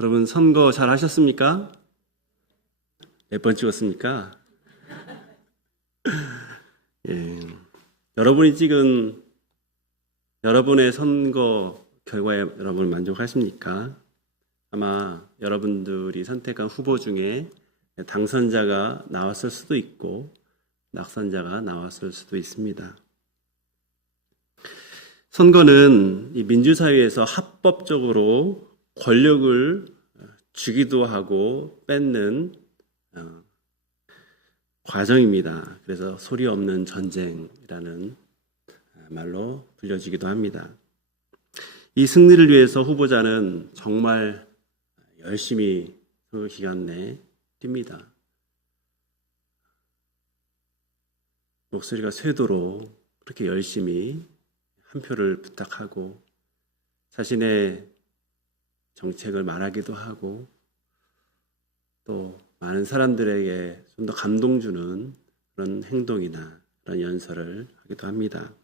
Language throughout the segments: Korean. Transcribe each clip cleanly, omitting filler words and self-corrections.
여러분 선거 잘 하셨습니까? 몇 번 찍었습니까? 예. 여러분이 찍은 여러분의 선거 결과에 여러분 만족하십니까? 아마 여러분들이 선택한 후보 중에 당선자가 나왔을 수도 있고 낙선자가 나왔을 수도 있습니다. 선거는 이 민주사회에서 합법적으로 권력을 주기도 하고 뺏는 과정입니다. 그래서 소리 없는 전쟁이라는 말로 불려지기도 합니다. 이 승리를 위해서 후보자는 정말 열심히 선거 기간 내에 뜁니다. 목소리가 쇠도록 그렇게 열심히 한 표를 부탁하고 자신의 정책을 말하기도 하고 또 많은 사람들에게 좀 더 감동 주는 그런 행동이나 그런 연설을 하기도 합니다.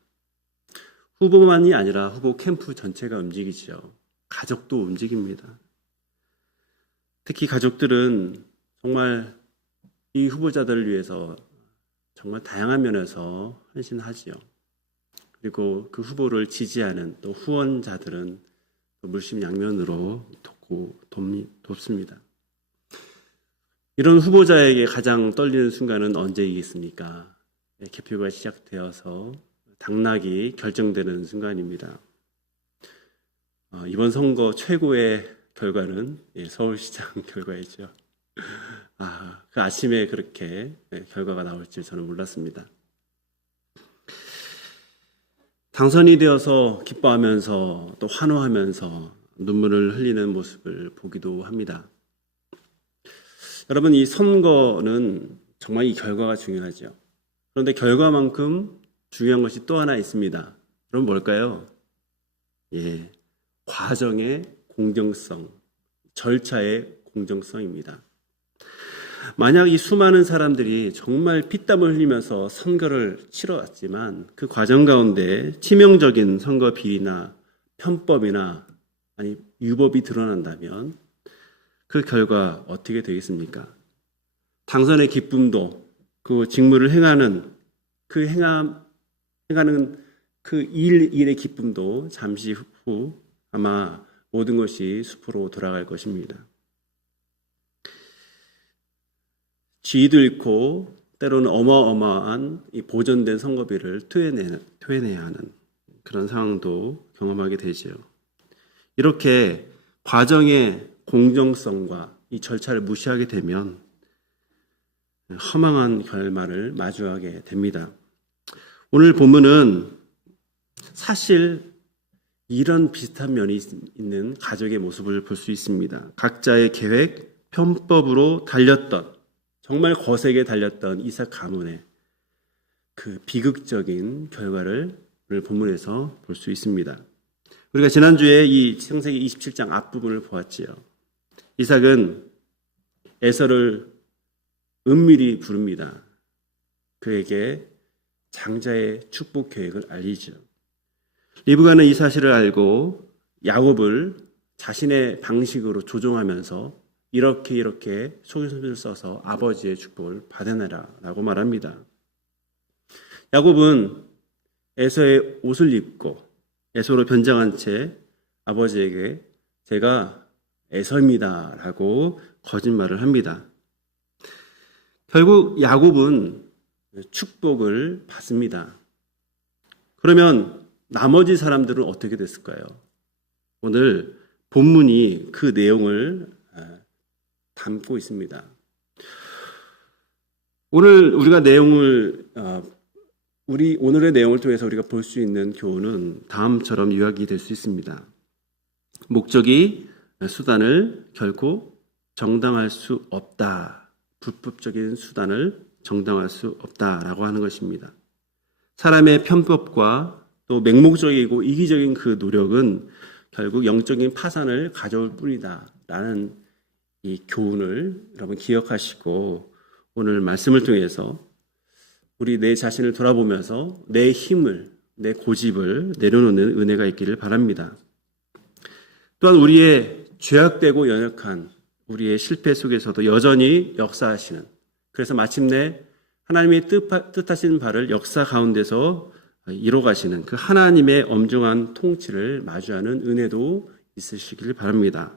후보만이 아니라 후보 캠프 전체가 움직이죠. 가족도 움직입니다. 특히 가족들은 정말 이 후보자들을 위해서 정말 다양한 면에서 헌신하지요. 그리고 그 후보를 지지하는 또 후원자들은 또 물심양면으로 돕습니다. 이런 후보자에게 가장 떨리는 순간은 언제이겠습니까? 개표가 시작되어서 당락이 결정되는 순간입니다. 이번 선거 최고의 결과는 서울시장 결과이죠. 그 아침에 그렇게 결과가 나올 줄 저는 몰랐습니다. 당선이 되어서 기뻐하면서 또 환호하면서 눈물을 흘리는 모습을 보기도 합니다. 여러분, 이 선거는 정말 이 결과가 중요하죠. 그런데 결과만큼 중요한 것이 또 하나 있습니다. 그럼 뭘까요? 과정의 공정성, 절차의 공정성입니다. 만약 이 수많은 사람들이 정말 피땀을 흘리면서 선거를 치러왔지만 그 과정 가운데 치명적인 선거 비리나 편법이나 유법이 드러난다면 그 결과 어떻게 되겠습니까? 당선의 기쁨도 그 직무를 행하는 그 일의 기쁨도 잠시 후 아마 모든 것이 숲으로 돌아갈 것입니다. 지위도 잃고 때로는 어마어마한 이 보존된 선거비를 토해내야 하는 그런 상황도 경험하게 되죠. 이렇게 과정의 공정성과 이 절차를 무시하게 되면 허망한 결말을 마주하게 됩니다. 오늘 본문은 사실 이런 비슷한 면이 있는 가족의 모습을 볼 수 있습니다. 각자의 계획, 편법으로 달렸던 정말 거세게 달렸던 이삭 가문의 그 비극적인 결과를 오늘 본문에서 볼 수 있습니다. 우리가 지난주에 이 창세기 27장 앞부분을 보았지요. 이삭은 에서를 은밀히 부릅니다. 그에게 장자의 축복 계획을 알리죠. 리브가는 이 사실을 알고 야곱을 자신의 방식으로 조종하면서 이렇게 속임수를 써서 아버지의 축복을 받아내라 라고 말합니다. 야곱은 에서의 옷을 입고 에서로 변장한 채 아버지에게 제가 에서입니다 라고 거짓말을 합니다. 결국 야곱은 축복을 받습니다. 그러면 나머지 사람들은 어떻게 됐을까요? 오늘 본문이 그 내용을 담고 있습니다. 오늘 우리가 오늘의 내용을 통해서 우리가 볼 수 있는 교훈은 다음처럼 요약이 될 수 있습니다. 목적이 수단을 결코 정당할 수 없다. 불법적인 수단을 정당할 수 없다라고 하는 것입니다. 사람의 편법과 또 맹목적이고 이기적인 그 노력은 결국 영적인 파산을 가져올 뿐이다라는 이 교훈을 여러분 기억하시고 오늘 말씀을 통해서 우리 내 자신을 돌아보면서 내 힘을, 내 고집을 내려놓는 은혜가 있기를 바랍니다. 또한 우리의 죄악되고 연약한 우리의 실패 속에서도 여전히 역사하시는, 그래서 마침내 하나님의 뜻하신 바를 역사 가운데서 이뤄가시는 그 하나님의 엄중한 통치를 마주하는 은혜도 있으시길 바랍니다.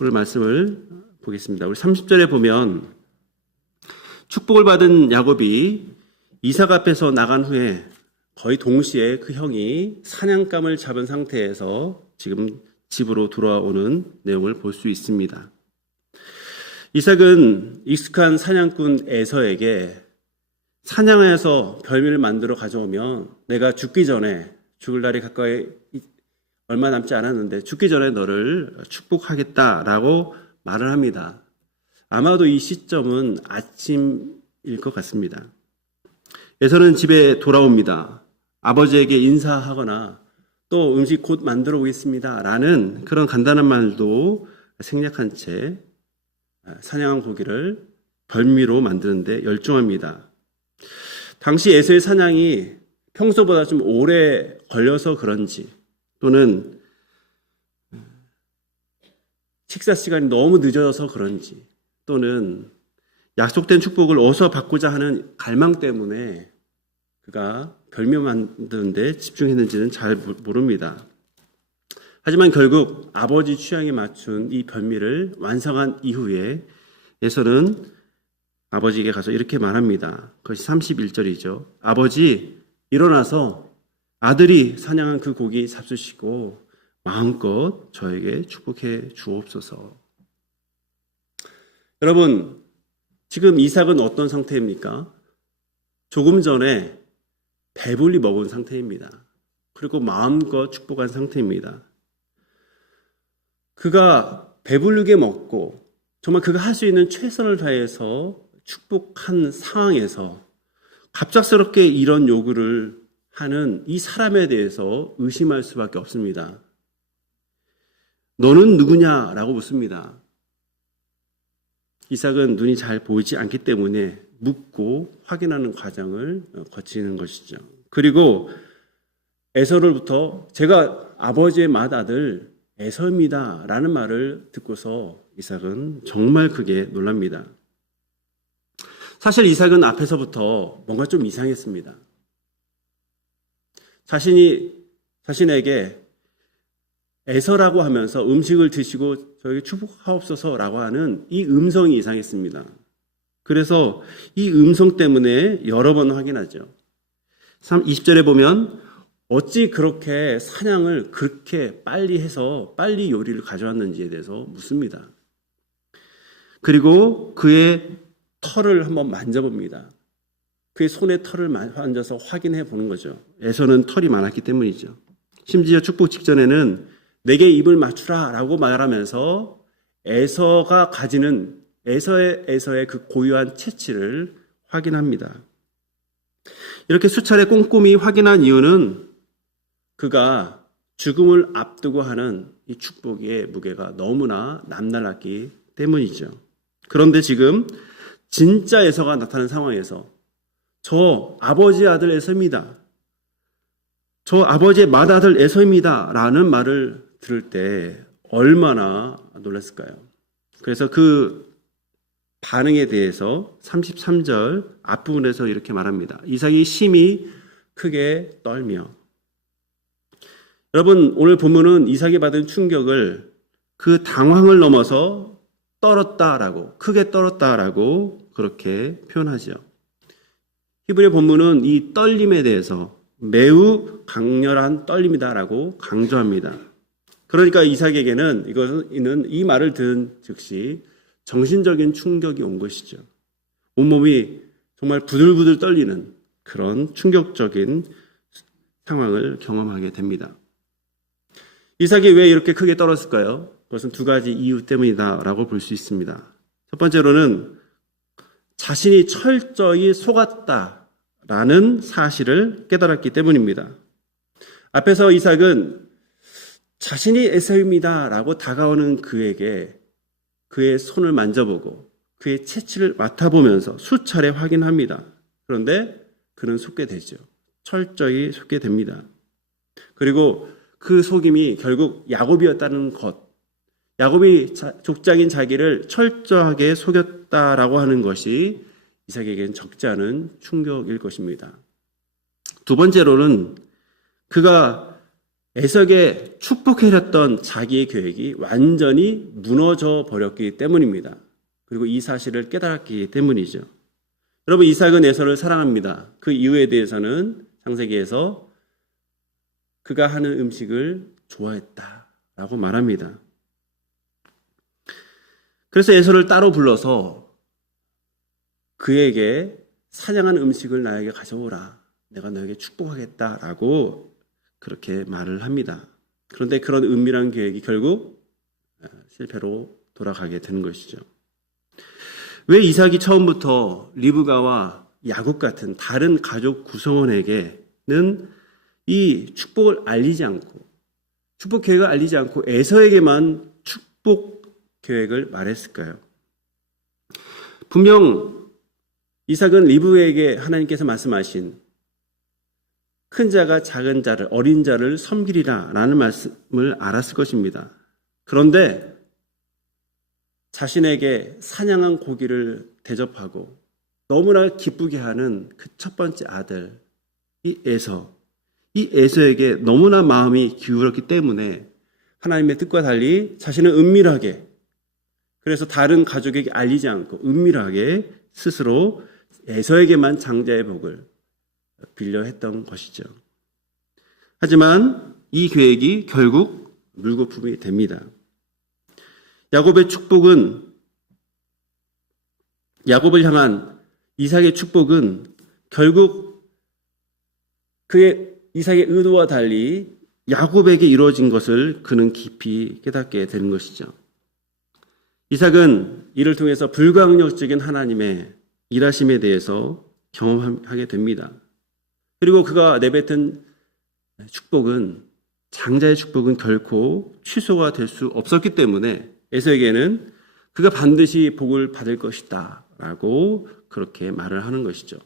오늘 말씀을 보겠습니다. 우리 30절에 보면 축복을 받은 야곱이 이삭 앞에서 나간 후에 거의 동시에 그 형이 사냥감을 잡은 상태에서 지금 집으로 돌아오는 내용을 볼 수 있습니다. 이삭은 익숙한 사냥꾼 에서에게 사냥해서 별미를 만들어 가져오면 내가 죽기 전에, 죽을 날이 가까이 얼마 남지 않았는데 죽기 전에 너를 축복하겠다라고 말을 합니다. 아마도 이 시점은 아침일 것 같습니다. 에서는 집에 돌아옵니다. 아버지에게 인사하거나 또 음식 곧 만들어 오겠습니다 라는 그런 간단한 말도 생략한 채 사냥한 고기를 별미로 만드는데 열중합니다. 당시 에서의 사냥이 평소보다 좀 오래 걸려서 그런지, 또는 식사 시간이 너무 늦어져서 그런지, 또는 약속된 축복을 어서 받고자 하는 갈망 때문에 그가 별미 만드는데 집중했는지는 잘 모릅니다. 하지만 결국 아버지 취향에 맞춘 이 별미를 완성한 이후에 에서는 아버지에게 가서 이렇게 말합니다. 그것이 31절이죠. 아버지, 일어나서 아들이 사냥한 그 고기 잡수시고 마음껏 저에게 축복해 주옵소서. 여러분, 지금 이삭은 어떤 상태입니까? 조금 전에 배불리 먹은 상태입니다. 그리고 마음껏 축복한 상태입니다. 그가 배부르게 먹고 정말 그가 할 수 있는 최선을 다해서 축복한 상황에서 갑작스럽게 이런 요구를 하는 이 사람에 대해서 의심할 수밖에 없습니다. 너는 누구냐라고 묻습니다. 이삭은 눈이 잘 보이지 않기 때문에 묻고 확인하는 과정을 거치는 것이죠. 그리고 에서로부터 제가 아버지의 맏아들 에서입니다 라는 말을 듣고서 이삭은 정말 크게 놀랍니다. 사실 이삭은 앞에서부터 뭔가 좀 이상했습니다. 자신에게 에서라고 하면서 음식을 드시고 저에게 축복하옵소서라고 하는 이 음성이 이상했습니다. 그래서 이 음성 때문에 여러 번 확인하죠. 20절에 보면 어찌 그렇게 사냥을 그렇게 빨리 해서 빨리 요리를 가져왔는지에 대해서 묻습니다. 그리고 그의 털을 한번 만져봅니다. 그의 손에 털을 만져서 확인해 보는 거죠. 에서는 털이 많았기 때문이죠. 심지어 축복 직전에는 내게 입을 맞추라 라고 말하면서 에서가 가지는 에서의 그 고유한 체취를 확인합니다. 이렇게 수차례 꼼꼼히 확인한 이유는 그가 죽음을 앞두고 하는 이 축복의 무게가 너무나 남달랐기 때문이죠. 그런데 지금 진짜 에서가 나타난 상황에서 저 아버지의 아들 에서입니다. 저 아버지의 맏아들 에서입니다 라는 말을 들을 때 얼마나 놀랐을까요? 그래서 그 반응에 대해서 33절 앞부분에서 이렇게 말합니다. 이삭이 심히 크게 떨며. 여러분, 오늘 본문은 이삭이 받은 충격을 그 당황을 넘어서 떨었다라고, 크게 떨었다라고 그렇게 표현하죠. 히브리 본문은 이 떨림에 대해서 매우 강렬한 떨림이다라고 강조합니다. 그러니까 이삭에게는 이는 이 말을 들은 즉시 정신적인 충격이 온 것이죠. 온몸이 정말 부들부들 떨리는 그런 충격적인 상황을 경험하게 됩니다. 이삭이 왜 이렇게 크게 떨었을까요? 그것은 두 가지 이유 때문이다라고 볼 수 있습니다. 첫 번째로는 자신이 철저히 속았다라는 사실을 깨달았기 때문입니다. 앞에서 이삭은 자신이 에서입니다라고 다가오는 그에게 그의 손을 만져보고 그의 체취를 맡아보면서 수차례 확인합니다. 그런데 그는 속게 되죠. 철저히 속게 됩니다. 그리고 그 속임이 결국 야곱이었다는 것, 야곱이 족장인 자기를 철저하게 속였다라고 하는 것이 이삭에게는 적지 않은 충격일 것입니다. 두 번째로는 그가 에서에게 축복해줬던 자기의 계획이 완전히 무너져 버렸기 때문입니다. 그리고 이 사실을 깨달았기 때문이죠. 여러분, 이삭은 에서를 사랑합니다. 그 이유에 대해서는 창세기에서 그가 하는 음식을 좋아했다라고 말합니다. 그래서 에서를 따로 불러서 그에게 사냥한 음식을 나에게 가져오라. 내가 너에게 축복하겠다라고 그렇게 말을 합니다. 그런데 그런 은밀한 계획이 결국 실패로 돌아가게 되는 것이죠. 왜 이삭이 처음부터 리브가와 야곱 같은 다른 가족 구성원에게는 이 축복을 알리지 않고, 축복 계획을 알리지 않고 에서에게만 축복 계획을 말했을까요? 분명 이삭은 리브에게 하나님께서 말씀하신 큰 자가 작은 자를, 어린 자를 섬기리라 라는 말씀을 알았을 것입니다. 그런데 자신에게 사냥한 고기를 대접하고 너무나 기쁘게 하는 그 첫 번째 아들, 이 에서에게 너무나 마음이 기울었기 때문에 하나님의 뜻과 달리 자신은 은밀하게, 그래서 다른 가족에게 알리지 않고 은밀하게 스스로 에서에게만 장자의 복을 빌려 했던 것이죠. 하지만 이 계획이 결국 물거품이 됩니다. 야곱의 축복은, 야곱을 향한 이삭의 축복은 결국 그의 이삭의 의도와 달리 야곱에게 이루어진 것을 그는 깊이 깨닫게 되는 것이죠. 이삭은 이를 통해서 불가항력적인 하나님의 일하심에 대해서 경험하게 됩니다. 그리고 그가 내뱉은 축복은, 장자의 축복은 결코 취소가 될 수 없었기 때문에 에서에게는 그가 반드시 복을 받을 것이다 라고 그렇게 말을 하는 것이죠.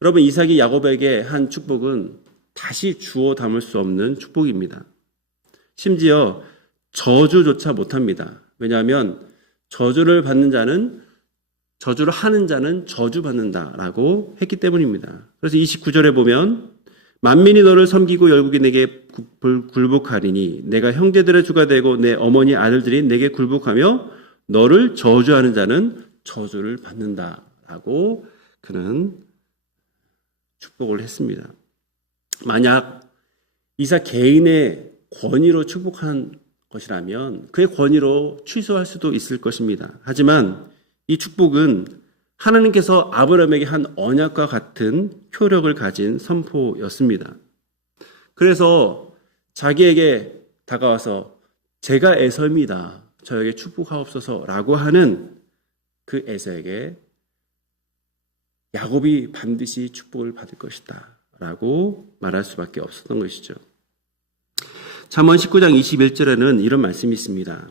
여러분, 이삭이 야곱에게 한 축복은 다시 주워 담을 수 없는 축복입니다. 심지어 저주조차 못합니다. 왜냐하면 저주를 하는 자는 저주받는다라고 했기 때문입니다. 그래서 29절에 보면 만민이 너를 섬기고 열국이 내게 굴복하리니 내가 형제들의 주가 되고 내 어머니 아들들이 내게 굴복하며 너를 저주하는 자는 저주를 받는다라고 그는 축복을 했습니다. 만약 이삭 개인의 권위로 축복한 것이라면 그의 권위로 취소할 수도 있을 것입니다. 하지만 이 축복은 하나님께서 아브라함에게 한 언약과 같은 효력을 가진 선포였습니다. 그래서 자기에게 다가와서 제가 에서입니다. 저에게 축복하옵소서라고 하는 그 에서에게 야곱이 반드시 축복을 받을 것이다 라고 말할 수밖에 없었던 것이죠. 잠언 19장 21절에는 이런 말씀이 있습니다.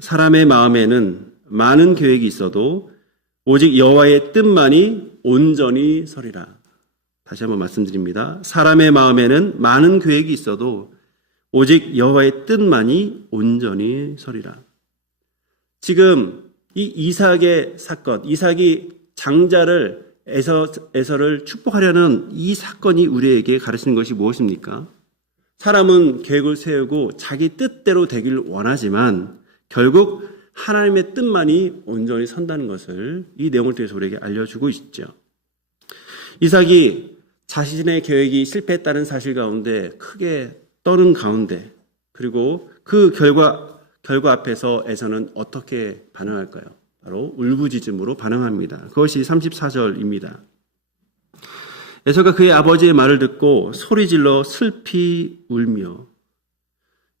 사람의 마음에는 많은 계획이 있어도 오직 여호와의 뜻만이 온전히 서리라. 다시 한번 말씀드립니다. 사람의 마음에는 많은 계획이 있어도 오직 여호와의 뜻만이 온전히 서리라. 지금 이 이삭의 사건, 이삭이 장자를 에서를 축복하려는 이 사건이 우리에게 가르치는 것이 무엇입니까? 사람은 계획을 세우고 자기 뜻대로 되기를 원하지만 결국 하나님의 뜻만이 온전히 선다는 것을 이 내용을 통해서 우리에게 알려주고 있죠. 이삭이 자신의 계획이 실패했다는 사실 가운데 크게 떠는 가운데, 그리고 그 결과 앞에서 에서는 어떻게 반응할까요? 바로 울부짖음으로 반응합니다. 그것이 34절입니다. 에서가 그의 아버지의 말을 듣고 소리질러 슬피 울며.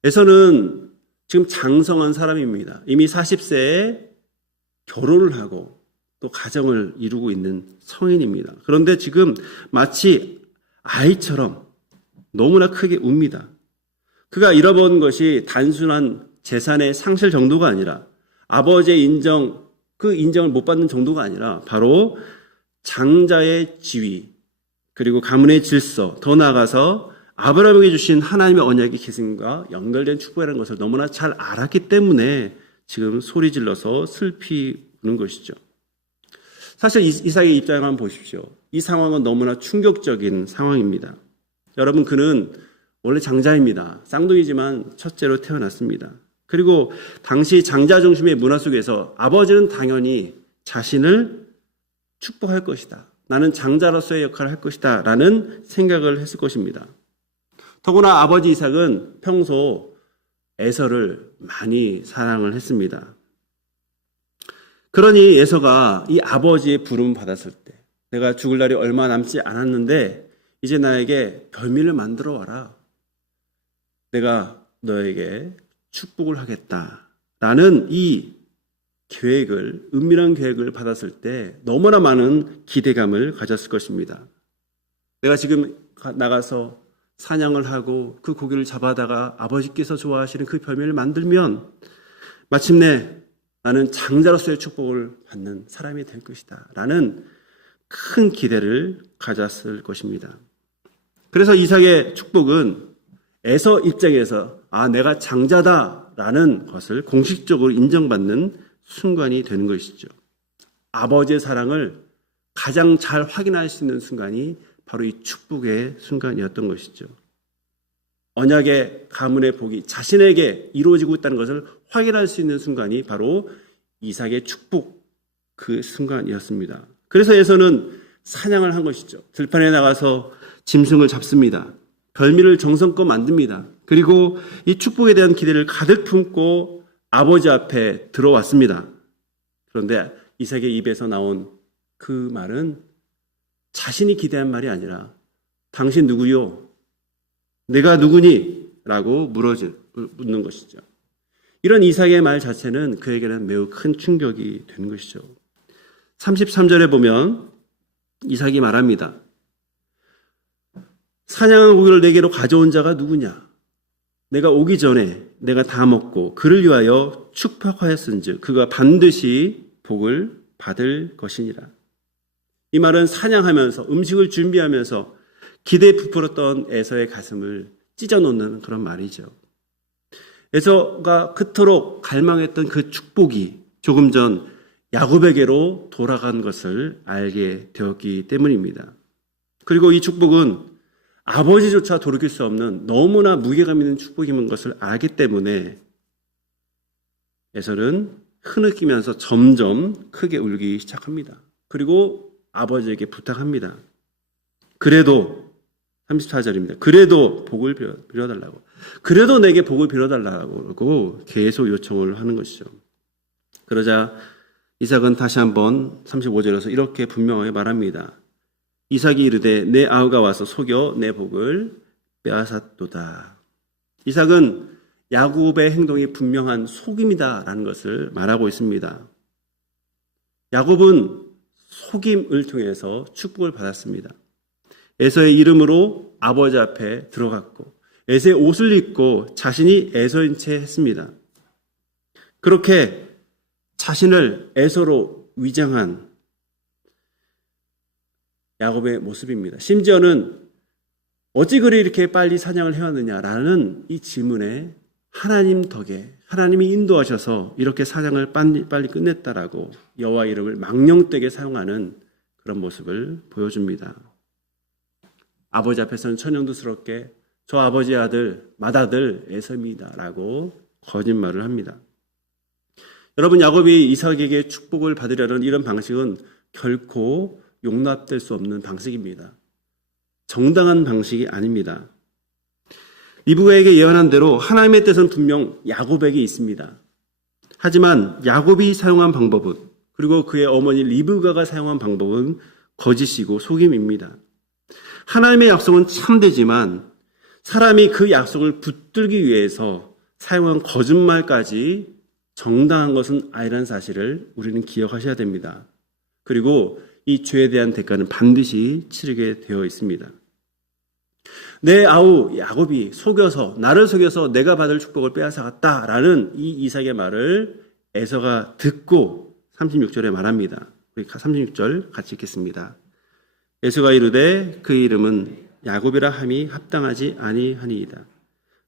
에서는 지금 장성한 사람입니다. 이미 40세에 결혼을 하고 또 가정을 이루고 있는 성인입니다. 그런데 지금 마치 아이처럼 너무나 크게 웁니다. 그가 잃어버린 것이 단순한 재산의 상실 정도가 아니라 아버지의 인정, 그 인정을 못 받는 정도가 아니라 바로 장자의 지위, 그리고 가문의 질서, 더 나아가서 아브라함에게 주신 하나님의 언약의 계승과 연결된 축복이라는 것을 너무나 잘 알았기 때문에 지금 소리 질러서 슬피 우는 것이죠. 사실 이삭의 입장을 한번 보십시오. 이 상황은 너무나 충격적인 상황입니다. 여러분, 그는 원래 장자입니다. 쌍둥이지만 첫째로 태어났습니다. 그리고 당시 장자 중심의 문화 속에서 아버지는 당연히 자신을 축복할 것이다. 나는 장자로서의 역할을 할 것이다. 라는 생각을 했을 것입니다. 더구나 아버지 이삭은 평소 에서를 많이 사랑을 했습니다. 그러니 에서가 이 아버지의 부름을 받았을 때, 내가 죽을 날이 얼마 남지 않았는데 이제 나에게 별미를 만들어 와라. 내가 너에게 축복을 하겠다라는 이 계획을, 은밀한 계획을 받았을 때 너무나 많은 기대감을 가졌을 것입니다. 내가 지금 나가서 사냥을 하고 그 고기를 잡아다가 아버지께서 좋아하시는 그 별미를 만들면 마침내 나는 장자로서의 축복을 받는 사람이 될 것이다 라는 큰 기대를 가졌을 것입니다. 그래서 이삭의 축복은 에서 입장에서 내가 장자다라는 것을 공식적으로 인정받는 순간이 되는 것이죠. 아버지의 사랑을 가장 잘 확인할 수 있는 순간이 바로 이 축복의 순간이었던 것이죠. 언약의 가문의 복이 자신에게 이루어지고 있다는 것을 확인할 수 있는 순간이 바로 이삭의 축복, 그 순간이었습니다. 그래서 에서는 사냥을 한 것이죠. 들판에 나가서 짐승을 잡습니다. 별미를 정성껏 만듭니다. 그리고 이 축복에 대한 기대를 가득 품고 아버지 앞에 들어왔습니다. 그런데 이삭의 입에서 나온 그 말은 자신이 기대한 말이 아니라 당신 누구요? 내가 누구니? 라고 묻는 것이죠. 이런 이삭의 말 자체는 그에게는 매우 큰 충격이 되는 것이죠. 33절에 보면 이삭이 말합니다. 사냥한 고기를 내게로 가져온 자가 누구냐? 내가 오기 전에 내가 다 먹고 그를 위하여 축복하였은즉 그가 반드시 복을 받을 것이니라. 이 말은 사냥하면서 음식을 준비하면서 기대에 부풀었던 에서의 가슴을 찢어놓는 그런 말이죠. 에서가 그토록 갈망했던 그 축복이 조금 전 야곱에게로 돌아간 것을 알게 되었기 때문입니다. 그리고 이 축복은 아버지조차 돌이킬 수 없는 너무나 무게감 있는 축복인 것을 알기 때문에 에서는 흐느끼면서 점점 크게 울기 시작합니다. 그리고 아버지에게 부탁합니다. 그래도 34절입니다. 그래도 복을 빌어달라고. 그래도 내게 복을 빌어달라고 계속 요청을 하는 것이죠. 그러자 이삭은 다시 한번 35절에서 이렇게 분명하게 말합니다. 이삭이 이르되 내 아우가 와서 속여 내 복을 빼앗았도다. 이삭은 야곱의 행동이 분명한 속임이다라는 것을 말하고 있습니다. 야곱은 속임을 통해서 축복을 받았습니다. 에서의 이름으로 아버지 앞에 들어갔고 에서의 옷을 입고 자신이 에서인 채 했습니다. 그렇게 자신을 에서로 위장한 야곱의 모습입니다. 심지어는 어찌 그리 이렇게 빨리 사냥을 해왔느냐라는 이 질문에 하나님 덕에 하나님이 인도하셔서 이렇게 사냥을 빨리 끝냈다라고 여호와 이름을 망령되게 사용하는 그런 모습을 보여줍니다. 아버지 앞에서는 천연두스럽게 저 아버지의 아들 맏아들 에서입니다 라고 거짓말을 합니다. 여러분, 야곱이 이삭에게 축복을 받으려는 이런 방식은 결코 용납될 수 없는 방식입니다. 정당한 방식이 아닙니다. 리브가에게 예언한 대로 하나님의 뜻은 분명 야곱에게 있습니다. 하지만 야곱이 사용한 방법은, 그리고 그의 어머니 리브가가 사용한 방법은 거짓이고 속임입니다. 하나님의 약속은 참되지만 사람이 그 약속을 붙들기 위해서 사용한 거짓말까지 정당한 것은 아니라는 사실을 우리는 기억하셔야 됩니다. 그리고 이 죄에 대한 대가는 반드시 치르게 되어 있습니다. 내 아우 야곱이 나를 속여서 내가 받을 축복을 빼앗아갔다라는 이 이삭의 말을 에서가 듣고 36절에 말합니다. 우리 36절 같이 읽겠습니다. 에서가 이르되 그 이름은 야곱이라 함이 합당하지 아니하니이다.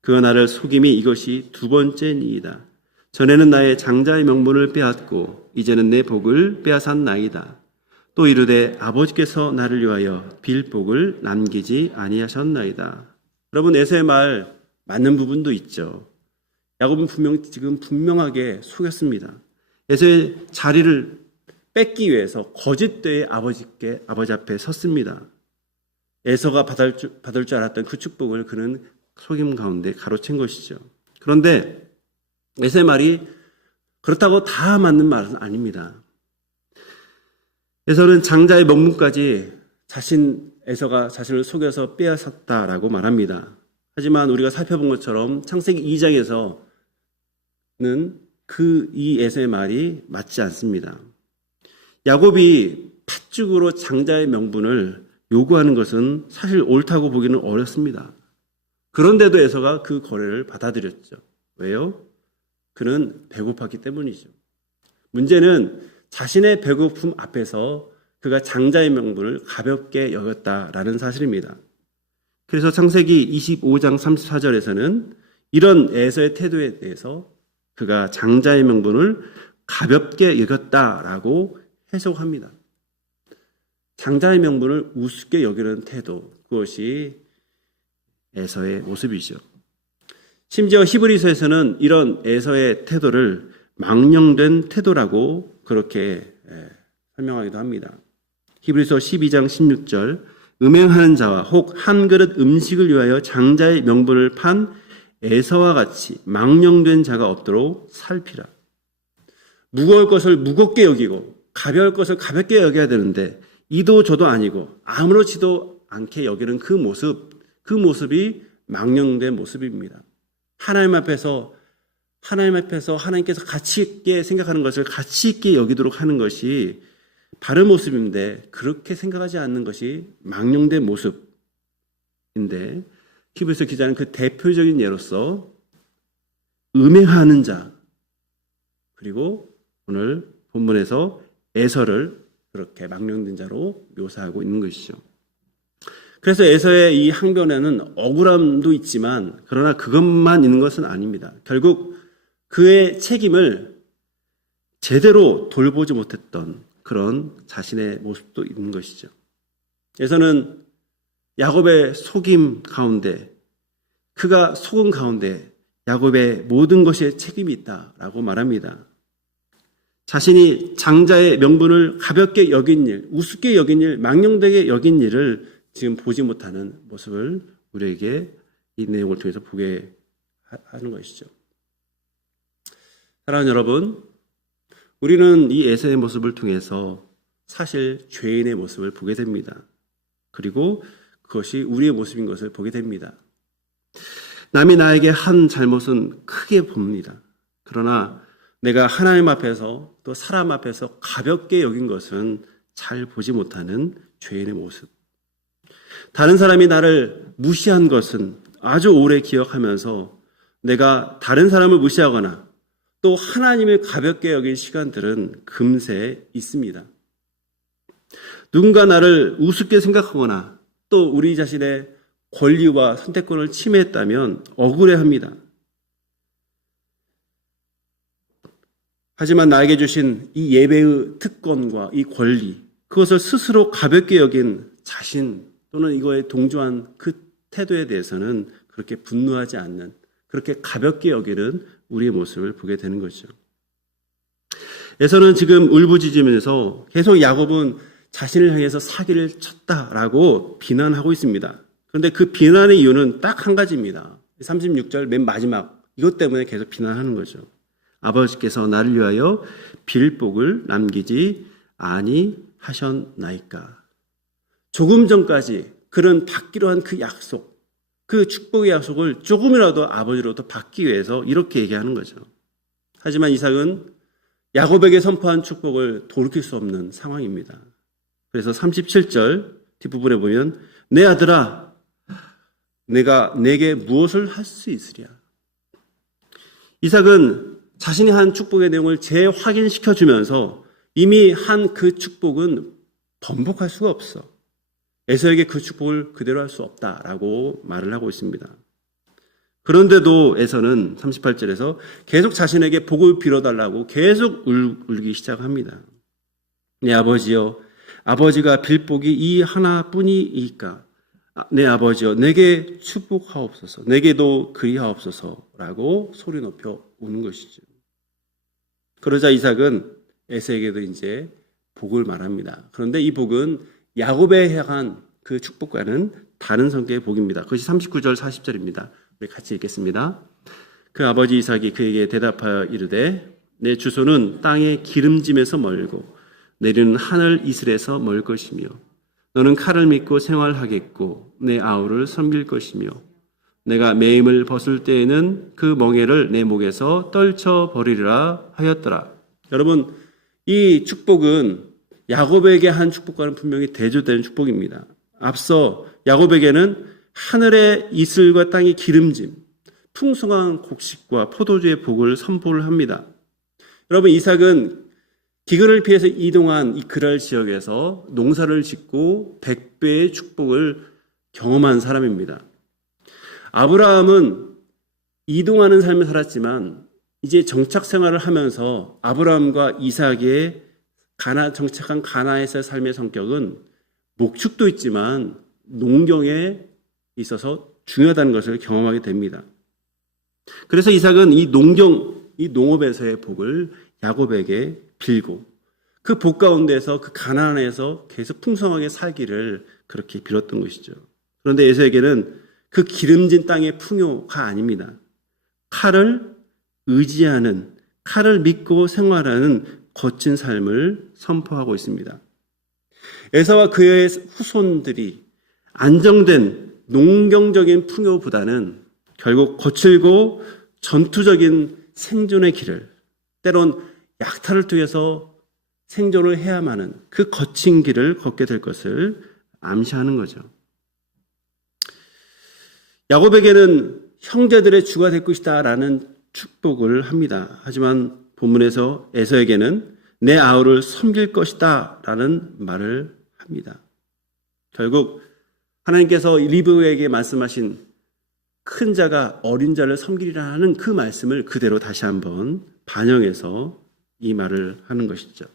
그가 나를 속임이 이것이 두 번째니이다. 전에는 나의 장자의 명분을 빼앗고 이제는 내 복을 빼앗았나이다. 또 이르되 아버지께서 나를 위하여 빌 복을 남기지 아니하셨나이다. 여러분, 에서의 말 맞는 부분도 있죠. 야곱은 지금 분명하게 속였습니다. 에서의 자리를 뺏기 위해서 거짓되이 아버지 앞에 섰습니다. 에서가 받을 줄 알았던 그 축복을 그는 속임 가운데 가로챈 것이죠. 그런데 에서의 말이 그렇다고 다 맞는 말은 아닙니다. 에서는 장자의 명분까지 에서가 자신을 속여서 빼앗았다라고 말합니다. 하지만 우리가 살펴본 것처럼 창세기 2장에서는 이 에서의 말이 맞지 않습니다. 야곱이 팥죽으로 장자의 명분을 요구하는 것은 사실 옳다고 보기는 어렵습니다. 그런데도 에서가 그 거래를 받아들였죠. 왜요? 그는 배고팠기 때문이죠. 문제는 자신의 배고픔 앞에서 그가 장자의 명분을 가볍게 여겼다라는 사실입니다. 그래서 창세기 25장 34절에서는 이런 에서의 태도에 대해서 그가 장자의 명분을 가볍게 여겼다라고 해석합니다. 장자의 명분을 우습게 여기는 태도, 그것이 에서의 모습이죠. 심지어 히브리서에서는 이런 에서의 태도를 망령된 태도라고 그렇게 설명하기도 합니다. 히브리서 12장 16절, 음행하는 자와 혹 한 그릇 음식을 위하여 장자의 명분을 판 에서와 같이 망령된 자가 없도록 살피라. 무거울 것을 무겁게 여기고 가벼울 것을 가볍게 여겨야 되는데 이도 저도 아니고 아무렇지도 않게 여기는 그 모습이 망령된 모습입니다. 하나님 앞에서 하나님께서 가치 있게 생각하는 것을 가치 있게 여기도록 하는 것이 바른 모습인데 그렇게 생각하지 않는 것이 망령된 모습인데 히브리서 기자는 그 대표적인 예로서 음행하는 자, 그리고 오늘 본문에서 에서를 그렇게 망령된 자로 묘사하고 있는 것이죠. 그래서 에서의 이 항변에는 억울함도 있지만 그러나 그것만 있는 것은 아닙니다. 결국 그의 책임을 제대로 돌보지 못했던 그런 자신의 모습도 있는 것이죠. 에서는 야곱의 속임 가운데, 그가 속은 가운데 야곱의 모든 것에 책임이 있다라고 말합니다. 자신이 장자의 명분을 가볍게 여긴 일, 우습게 여긴 일, 망령되게 여긴 일을 지금 보지 못하는 모습을 우리에게 이 내용을 통해서 보게 하는 것이죠. 사랑하는 여러분, 우리는 이 에서의 모습을 통해서 사실 죄인의 모습을 보게 됩니다. 그리고 그것이 우리의 모습인 것을 보게 됩니다. 남이 나에게 한 잘못은 크게 봅니다. 그러나 내가 하나님 앞에서 또 사람 앞에서 가볍게 여긴 것은 잘 보지 못하는 죄인의 모습. 다른 사람이 나를 무시한 것은 아주 오래 기억하면서 내가 다른 사람을 무시하거나 또 하나님을 가볍게 여길 시간들은 금세 있습니다. 누군가 나를 우습게 생각하거나 또 우리 자신의 권리와 선택권을 침해했다면 억울해합니다. 하지만 나에게 주신 이 예배의 특권과 이 권리, 그것을 스스로 가볍게 여긴 자신 또는 이거에 동조한 그 태도에 대해서는 그렇게 분노하지 않는, 그렇게 가볍게 여기는 우리의 모습을 보게 되는 것이죠. 에서는 지금 울부짖으면서 계속 야곱은 자신을 향해서 사기를 쳤다라고 비난하고 있습니다. 그런데 그 비난의 이유는 딱 한 가지입니다. 36절 맨 마지막, 이것 때문에 계속 비난하는 거죠. 아버지께서 나를 위하여 빌 복을 남기지 아니하셨나이까. 조금 전까지 그는 받기로 한 그 약속, 그 축복의 약속을 조금이라도 아버지로부터 받기 위해서 이렇게 얘기하는 거죠. 하지만 이삭은 야곱에게 선포한 축복을 돌이킬 수 없는 상황입니다. 그래서 37절 뒷부분에 보면 내 아들아, 내가 내게 무엇을 할 수 있으랴. 이삭은 자신이 한 축복의 내용을 재확인시켜주면서 이미 한 그 축복은 번복할 수가 없어. 에서에게 그 축복을 그대로 할 수 없다라고 말을 하고 있습니다. 그런데도 에서는 38절에서 계속 자신에게 복을 빌어달라고 계속 울기 시작합니다. 내 아버지여, 아버지가 빌 복이 이 하나뿐이니까 내 아버지여 내게 축복하옵소서, 내게도 그리하옵소서라고 소리 높여 우는 것이죠. 그러자 이삭은 에서에게도 이제 복을 말합니다. 그런데 이 복은 야곱에 향한 그 축복과는 다른 성격의 복입니다. 그것이 39절 40절입니다. 우리 같이 읽겠습니다. 그 아버지 이삭이 그에게 대답하여 이르되 내 주소는 땅의 기름짐에서 멀고 내리는 하늘 이슬에서 멀 것이며 너는 칼을 믿고 생활하겠고 내 아우를 섬길 것이며 내가 매임을 벗을 때에는 그 멍에를 내 목에서 떨쳐버리리라 하였더라. 여러분, 이 축복은 야곱에게 한 축복과는 분명히 대조되는 축복입니다. 앞서 야곱에게는 하늘의 이슬과 땅의 기름짐, 풍성한 곡식과 포도주의 복을 선포를 합니다. 여러분, 이삭은 기근을 피해서 이동한 이 그랄 지역에서 농사를 짓고 100배의 축복을 경험한 사람입니다. 아브라함은 이동하는 삶을 살았지만 이제 정착 생활을 하면서 아브라함과 이삭의 정착한 가나안에서의 삶의 성격은 목축도 있지만 농경에 있어서 중요하다는 것을 경험하게 됩니다. 그래서 이삭은 이 농업에서의 복을 야곱에게 빌고 그 복 가운데서 그 가나안에서 계속 풍성하게 살기를 그렇게 빌었던 것이죠. 그런데 에서에게는 그 기름진 땅의 풍요가 아닙니다. 칼을 의지하는, 칼을 믿고 생활하는 거친 삶을 선포하고 있습니다. 에서와 그의 후손들이 안정된 농경적인 풍요보다는 결국 거칠고 전투적인 생존의 길을, 때론 약탈을 통해서 생존을 해야만 하는 그 거친 길을 걷게 될 것을 암시하는 거죠. 야곱에게는 형제들의 주가 될 것이다 라는 축복을 합니다. 하지만 본문에서 에서에게는 내 아우를 섬길 것이다 라는 말을 합니다. 결국 하나님께서 리브에게 말씀하신 큰 자가 어린 자를 섬기리라는 그 말씀을 그대로 다시 한번 반영해서 이 말을 하는 것이죠.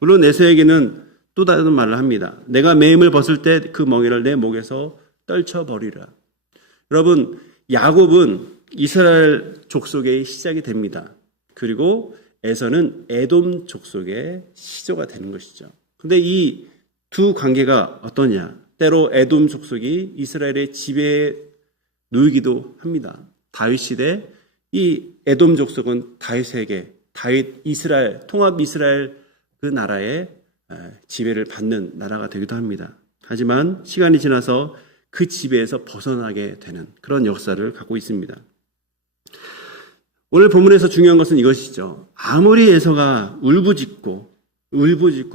물론 에서에게는 또 다른 말을 합니다. 내가 매임을 벗을 때 그 멍에를 내 목에서 떨쳐버리라. 여러분, 야곱은 이스라엘 족속의 시작이 됩니다. 그리고 에서는 에돔 족속의 시조가 되는 것이죠. 그런데 이 두 관계가 어떠냐? 때로 에돔 족속이 이스라엘의 지배에 놓이기도 합니다. 다윗 시대 이 에돔 족속은 다윗 이스라엘 통합 이스라엘 그 나라의 지배를 받는 나라가 되기도 합니다. 하지만 시간이 지나서 그 지배에서 벗어나게 되는 그런 역사를 갖고 있습니다. 오늘 본문에서 중요한 것은 이것이죠. 아무리 에서가 울부짖고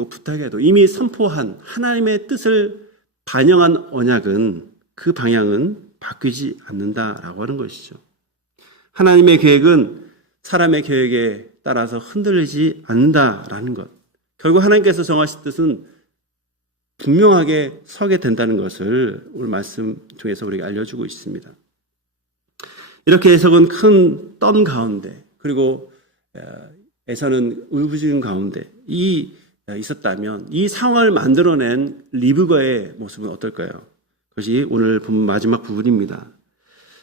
부탁해도 이미 선포한 하나님의 뜻을 반영한 언약은 그 방향은 바뀌지 않는다라고 하는 것이죠. 하나님의 계획은 사람의 계획에 따라서 흔들리지 않는다라는 것. 결국 하나님께서 정하신 뜻은 분명하게 서게 된다는 것을 오늘 말씀 통해서 우리가 알려주고 있습니다. 이렇게 에서는 큰 떤 가운데 그리고 에서는 울부짖은 가운데 있었다면 이 상황을 만들어낸 리브가의 모습은 어떨까요? 그것이 오늘 본문 마지막 부분입니다.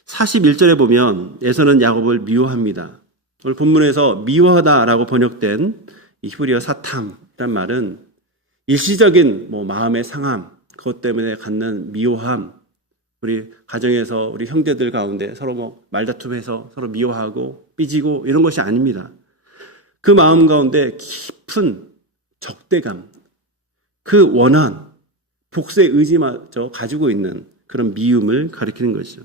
41절에 보면 에서는 야곱을 미워합니다. 오늘 본문에서 미워하다라고 번역된 이 히브리어 사탐이란 말은 일시적인 마음의 상함, 그것 때문에 갖는 미워함, 우리 가정에서 우리 형제들 가운데 서로 말다툼해서 서로 미워하고 삐지고 이런 것이 아닙니다. 그 마음 가운데 깊은 적대감, 그 원한, 복수의 의지마저 가지고 있는 그런 미움을 가리키는 것이죠.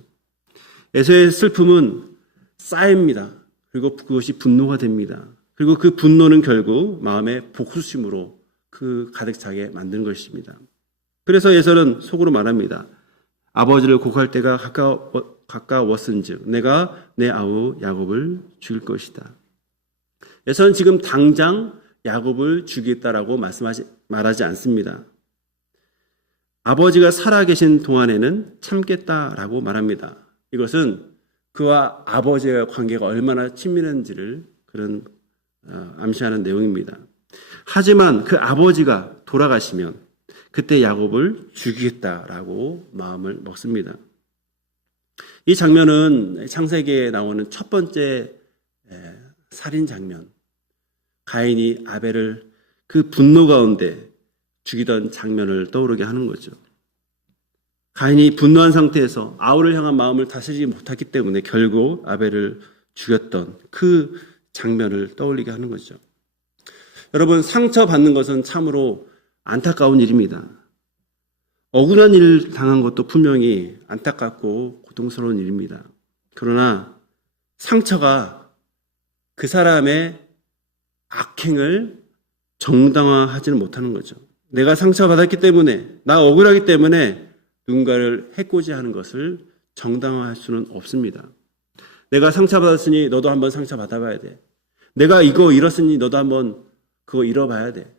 에서의 슬픔은 쌓입니다. 그리고 그것이 분노가 됩니다. 그리고 그 분노는 결국 마음의 복수심으로 그 가득 차게 만드는 것입니다. 그래서 에서는 속으로 말합니다. 아버지를 고할 때가 가까웠은즉 내가 내 아우 야곱을 죽일 것이다. 에서는 지금 당장 야곱을 죽이겠다라고 말하지 않습니다. 아버지가 살아계신 동안에는 참겠다라고 말합니다. 이것은 그와 아버지의 관계가 얼마나 친밀한지를 그런 암시하는 내용입니다. 하지만 그 아버지가 돌아가시면 그때 야곱을 죽이겠다라고 마음을 먹습니다. 이 장면은 창세기에 나오는 첫 번째 살인 장면, 가인이 아벨을 그 분노 가운데 죽이던 장면을 떠오르게 하는 거죠. 가인이 분노한 상태에서 아우를 향한 마음을 다스리지 못했기 때문에 결국 아벨을 죽였던 그 장면을 떠올리게 하는 거죠. 여러분, 상처받는 것은 참으로 안타까운 일입니다. 억울한 일을 당한 것도 분명히 안타깝고 고통스러운 일입니다. 그러나 상처가 그 사람의 악행을 정당화하지는 못하는 거죠. 내가 상처받았기 때문에, 나 억울하기 때문에 누군가를 해코지하는 것을 정당화할 수는 없습니다. 내가 상처받았으니 너도 한번 상처받아봐야 돼. 내가 이거 잃었으니 너도 한번 그거 잃어봐야 돼.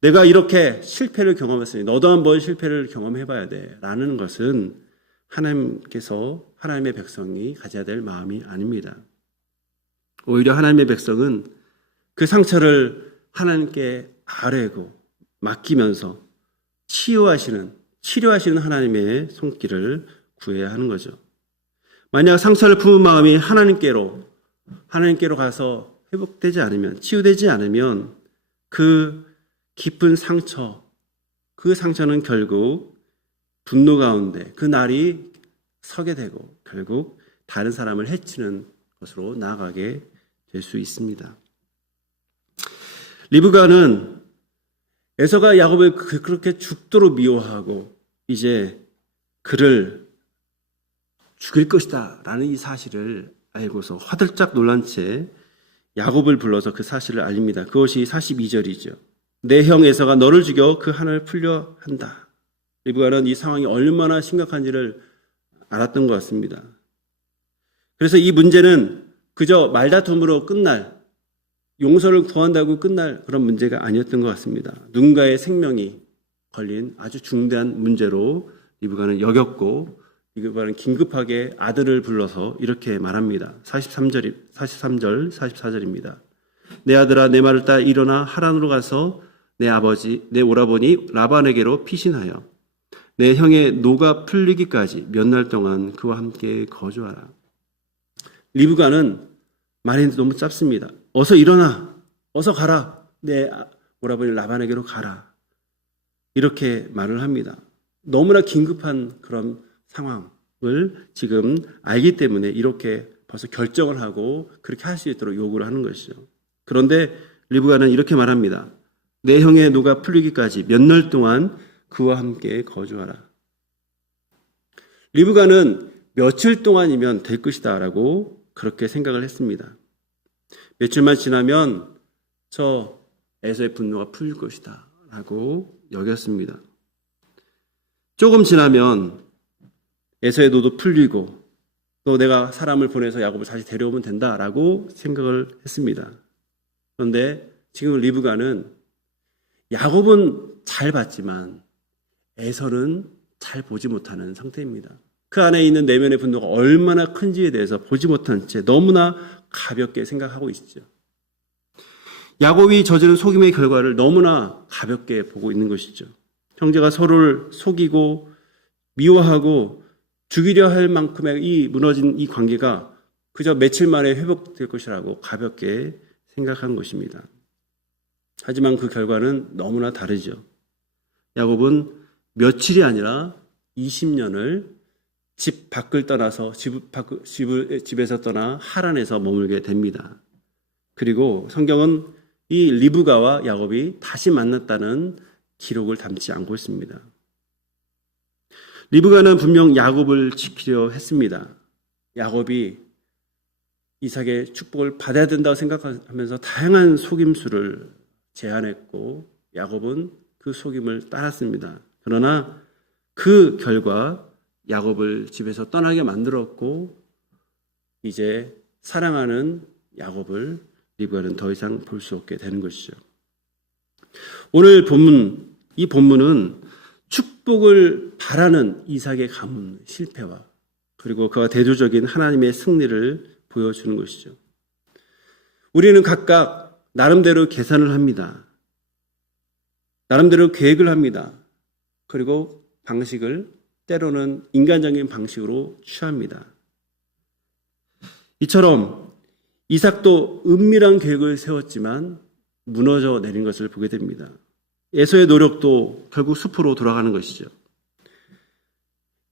내가 이렇게 실패를 경험했으니 너도 한번 실패를 경험해봐야 돼. 라는 것은 하나님께서 하나님의 백성이 가져야 될 마음이 아닙니다. 오히려 하나님의 백성은 그 상처를 하나님께 아뢰고 맡기면서 치료하시는 하나님의 손길을 구해야 하는 거죠. 만약 상처를 품은 마음이 하나님께로 가서 회복되지 않으면, 치유되지 않으면 그 깊은 상처, 그 상처는 결국 분노 가운데 그 날이 서게 되고 결국 다른 사람을 해치는 것으로 나아가게 될 수 있습니다. 리브가는 에서가 야곱을 그렇게 죽도록 미워하고 이제 그를 죽일 것이다 라는 이 사실을 알고서 화들짝 놀란 채 야곱을 불러서 그 사실을 알립니다. 그것이 42절이죠. 내 형 에서가 너를 죽여 그 한을 풀려 한다. 리브가는 이 상황이 얼마나 심각한지를 알았던 것 같습니다. 그래서 이 문제는 그저 말다툼으로 끝날, 용서를 구한다고 끝날 그런 문제가 아니었던 것 같습니다. 누군가의 생명이 걸린 아주 중대한 문제로 리브가는 여겼고, 리브가는 긴급하게 아들을 불러서 이렇게 말합니다. 43절, 44절입니다. 내 아들아, 내 말을 따라 일어나 하란으로 가서 내 아버지, 내 오라버니 라반에게로 피신하여 내 형의 노가 풀리기까지 몇 날 동안 그와 함께 거주하라. 리브가는 말이 너무 짧습니다. 어서 일어나, 어서 가라, 내 오라버니 라반에게로 가라. 이렇게 말을 합니다. 너무나 긴급한 그런 상황을 지금 알기 때문에 이렇게 벌써 결정을 하고 그렇게 할 수 있도록 요구를 하는 것이죠. 그런데 리브가는 이렇게 말합니다. 내 형의 노가 풀리기까지 몇 날 동안 그와 함께 거주하라. 리브가는 며칠 동안이면 될 것이다 라고 그렇게 생각을 했습니다. 며칠만 지나면 저 에서의 분노가 풀릴 것이다 라고 여겼습니다. 조금 지나면 에서의 노도 풀리고 또 내가 사람을 보내서 야곱을 다시 데려오면 된다라고 생각을 했습니다. 그런데 지금 리브가는 야곱은 잘 봤지만 에서는 잘 보지 못하는 상태입니다. 그 안에 있는 내면의 분노가 얼마나 큰지에 대해서 보지 못한 채 너무나 가볍게 생각하고 있죠. 야곱이 저지른 속임의 결과를 너무나 가볍게 보고 있는 것이죠. 형제가 서로를 속이고 미워하고 죽이려 할 만큼의 이 무너진 이 관계가 그저 며칠 만에 회복될 것이라고 가볍게 생각한 것입니다. 하지만 그 결과는 너무나 다르죠. 야곱은 며칠이 아니라 20년을 집 밖을 떠나서 집에서 떠나 하란에서 머물게 됩니다. 그리고 성경은 이 리브가와 야곱이 다시 만났다는 기록을 담지 않고 있습니다. 리브가는 분명 야곱을 지키려 했습니다. 야곱이 이삭의 축복을 받아야 된다고 생각하면서 다양한 속임수를 제안했고 야곱은 그 속임을 따랐습니다. 그러나 그 결과 야곱을 집에서 떠나게 만들었고 이제 사랑하는 야곱을 리브가는 더 이상 볼 수 없게 되는 것이죠. 오늘 이 본문은 축복을 바라는 이삭의 가문 실패와 그리고 그와 대조적인 하나님의 승리를 보여주는 것이죠. 우리는 각각 나름대로 계산을 합니다. 나름대로 계획을 합니다. 그리고 방식을 때로는 인간적인 방식으로 취합니다. 이처럼 이삭도 은밀한 계획을 세웠지만 무너져 내린 것을 보게 됩니다. 에서의 노력도 결국 숲으로 돌아가는 것이죠.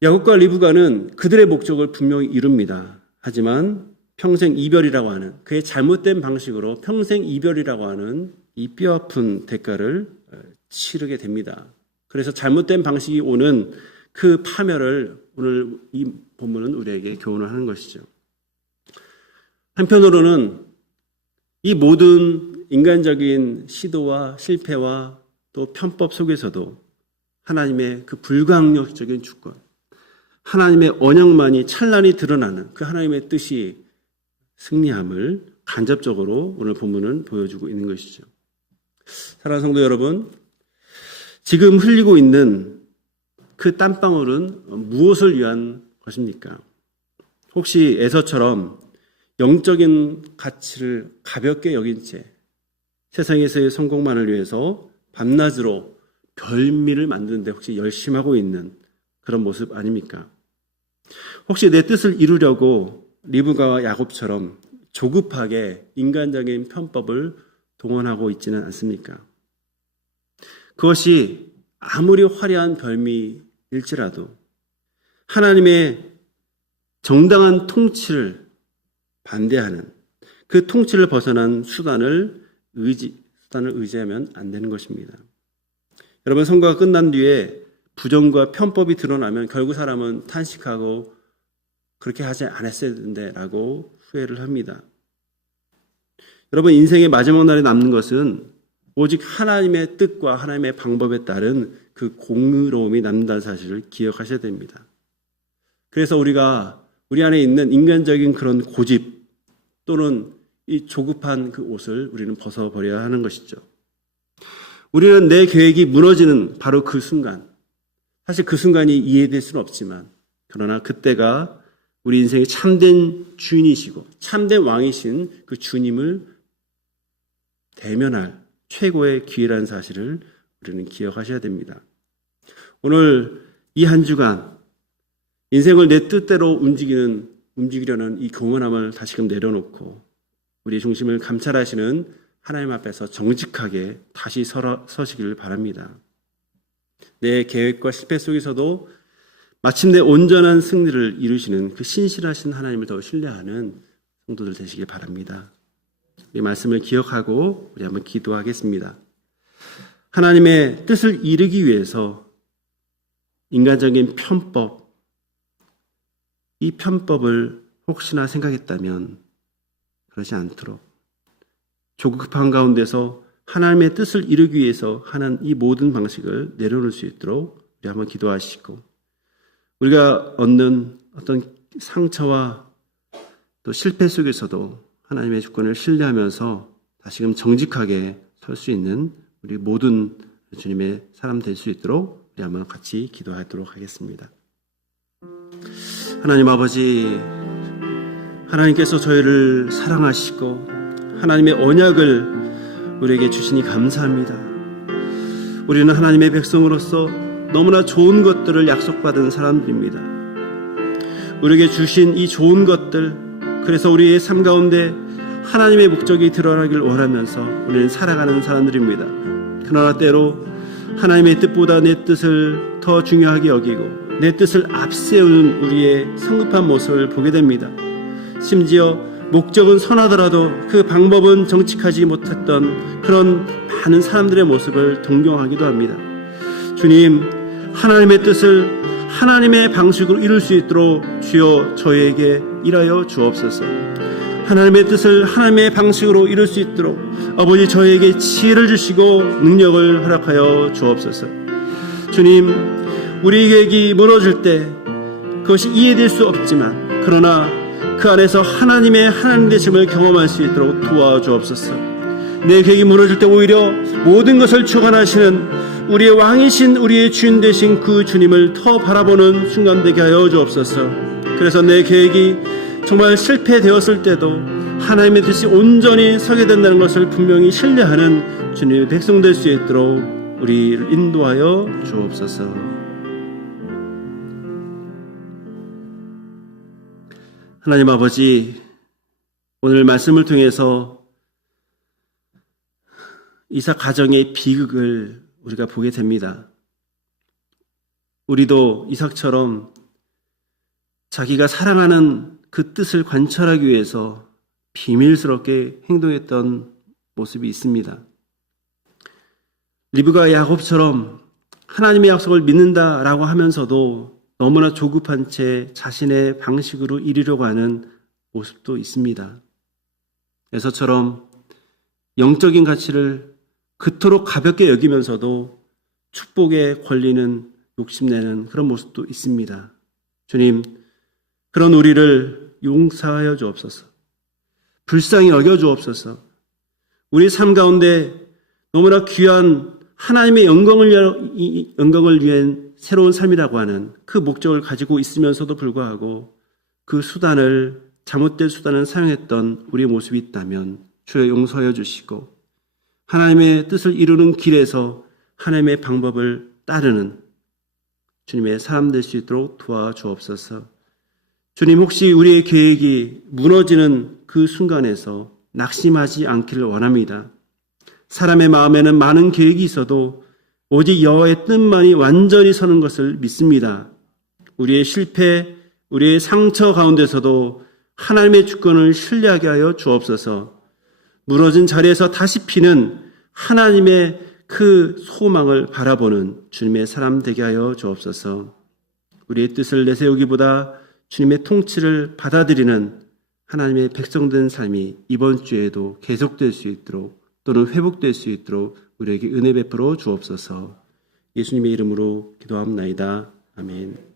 야곱과 리브가는 그들의 목적을 분명히 이룹니다. 하지만 평생 이별이라고 하는 그의 잘못된 방식으로 평생 이별이라고 하는 이 뼈아픈 대가를 치르게 됩니다. 그래서 잘못된 방식이 오는 그 파멸을 오늘 이 본문은 우리에게 교훈을 하는 것이죠. 한편으로는 이 모든 인간적인 시도와 실패와 또 편법 속에서도 하나님의 그 불가항력적인 주권, 하나님의 언약만이 찬란히 드러나는 그 하나님의 뜻이 승리함을 간접적으로 오늘 본문은 보여주고 있는 것이죠. 사랑하는 성도 여러분, 지금 흘리고 있는 그 땀방울은 무엇을 위한 것입니까? 혹시 에서처럼 영적인 가치를 가볍게 여긴 채 세상에서의 성공만을 위해서 밤낮으로 별미를 만드는데 혹시 열심하고 있는 그런 모습 아닙니까? 혹시 내 뜻을 이루려고 리브가와 야곱처럼 조급하게 인간적인 편법을 동원하고 있지는 않습니까? 그것이 아무리 화려한 별미일지라도 하나님의 정당한 통치를 반대하는 그 통치를 벗어난 수단을 의지하면 안 되는 것입니다. 여러분, 선거가 끝난 뒤에 부정과 편법이 드러나면 결국 사람은 탄식하고 그렇게 하지 않았어야 되는데 라고 후회를 합니다. 여러분, 인생의 마지막 날에 남는 것은 오직 하나님의 뜻과 하나님의 방법에 따른 그 공의로움이 남는다는 사실을 기억하셔야 됩니다. 그래서 우리가 우리 안에 있는 인간적인 그런 고집 또는 이 조급한 그 옷을 우리는 벗어버려야 하는 것이죠. 우리는 내 계획이 무너지는 바로 그 순간, 사실 그 순간이 이해될 수는 없지만 그러나 그때가 우리 인생의 참된 주인이시고 참된 왕이신 그 주님을 대면할 최고의 기회라는 사실을 우리는 기억하셔야 됩니다. 오늘 이 한 주간 인생을 내 뜻대로 움직이려는 이 교만함을 다시금 내려놓고 우리의 중심을 감찰하시는 하나님 앞에서 정직하게 다시 서시기를 바랍니다. 내 계획과 실패 속에서도 마침내 온전한 승리를 이루시는 그 신실하신 하나님을 더 신뢰하는 성도들 되시길 바랍니다. 이 말씀을 기억하고 우리 한번 기도하겠습니다. 하나님의 뜻을 이루기 위해서 인간적인 편법, 이 편법을 혹시나 생각했다면 그러지 않도록 조급한 가운데서 하나님의 뜻을 이루기 위해서 하는 이 모든 방식을 내려놓을 수 있도록 우리 한번 기도하시고 우리가 얻는 어떤 상처와 또 실패 속에서도 하나님의 주권을 신뢰하면서 다시금 정직하게 설 수 있는 우리 모든 주님의 사람 될 수 있도록 우리 한번 같이 기도하도록 하겠습니다. 하나님 아버지, 하나님께서 저희를 사랑하시고 하나님의 언약을 우리에게 주시니 감사합니다. 우리는 하나님의 백성으로서 너무나 좋은 것들을 약속받은 사람들입니다. 우리에게 주신 이 좋은 것들, 그래서 우리의 삶 가운데 하나님의 목적이 드러나길 원하면서 우리는 살아가는 사람들입니다. 그러나 때로 하나님의 뜻보다 내 뜻을 더 중요하게 여기고 내 뜻을 앞세우는 우리의 성급한 모습을 보게 됩니다. 심지어 목적은 선하더라도 그 방법은 정직하지 못했던 그런 많은 사람들의 모습을 동경하기도 합니다. 주님, 하나님의 뜻을 하나님의 방식으로 이룰 수 있도록 주여 저희에게 일하여 주옵소서. 하나님의 뜻을 하나님의 방식으로 이룰 수 있도록 아버지 저희에게 지혜를 주시고 능력을 허락하여 주옵소서. 주님, 우리 계획이 무너질 때 그것이 이해될 수 없지만 그러나 그 안에서 하나님의 하나님 되심을 경험할 수 있도록 도와주옵소서. 내 계획이 무너질 때 오히려 모든 것을 주관하시는 우리의 왕이신 우리의 주인 되신 그 주님을 더 바라보는 순간 되게 하여 주옵소서. 그래서 내 계획이 정말 실패되었을 때도 하나님의 뜻이 온전히 서게 된다는 것을 분명히 신뢰하는 주님의 백성 될 수 있도록 우리를 인도하여 주옵소서. 하나님 아버지, 오늘 말씀을 통해서 이삭 가정의 비극을 우리가 보게 됩니다. 우리도 이삭처럼 자기가 사랑하는 그 뜻을 관철하기 위해서 비밀스럽게 행동했던 모습이 있습니다. 리브가 야곱처럼 하나님의 약속을 믿는다라고 하면서도 너무나 조급한 채 자신의 방식으로 이루려고 하는 모습도 있습니다. 에서처럼 영적인 가치를 그토록 가볍게 여기면서도 축복에 걸리는 욕심내는 그런 모습도 있습니다. 주님, 그런 우리를 용서하여 주옵소서. 불쌍히 여겨 주옵소서. 우리 삶 가운데 너무나 귀한 하나님의 영광을 위한 새로운 삶이라고 하는 그 목적을 가지고 있으면서도 불구하고 그 수단을, 잘못된 수단을 사용했던 우리의 모습이 있다면 주여 용서하여 주시고, 하나님의 뜻을 이루는 길에서 하나님의 방법을 따르는 주님의 사람 될 수 있도록 도와주옵소서. 주님, 혹시 우리의 계획이 무너지는 그 순간에서 낙심하지 않기를 원합니다. 사람의 마음에는 많은 계획이 있어도 오직 여호와의 뜻만이 완전히 서는 것을 믿습니다. 우리의 실패, 우리의 상처 가운데서도 하나님의 주권을 신뢰하게 하여 주옵소서. 무너진 자리에서 다시 피는 하나님의 그 소망을 바라보는 주님의 사람 되게 하여 주옵소서. 우리의 뜻을 내세우기보다 주님의 통치를 받아들이는 하나님의 백성된 삶이 이번 주에도 계속될 수 있도록, 또는 회복될 수 있도록 우리에게 은혜 베풀어 주옵소서. 예수님의 이름으로 기도합나이다. 아멘.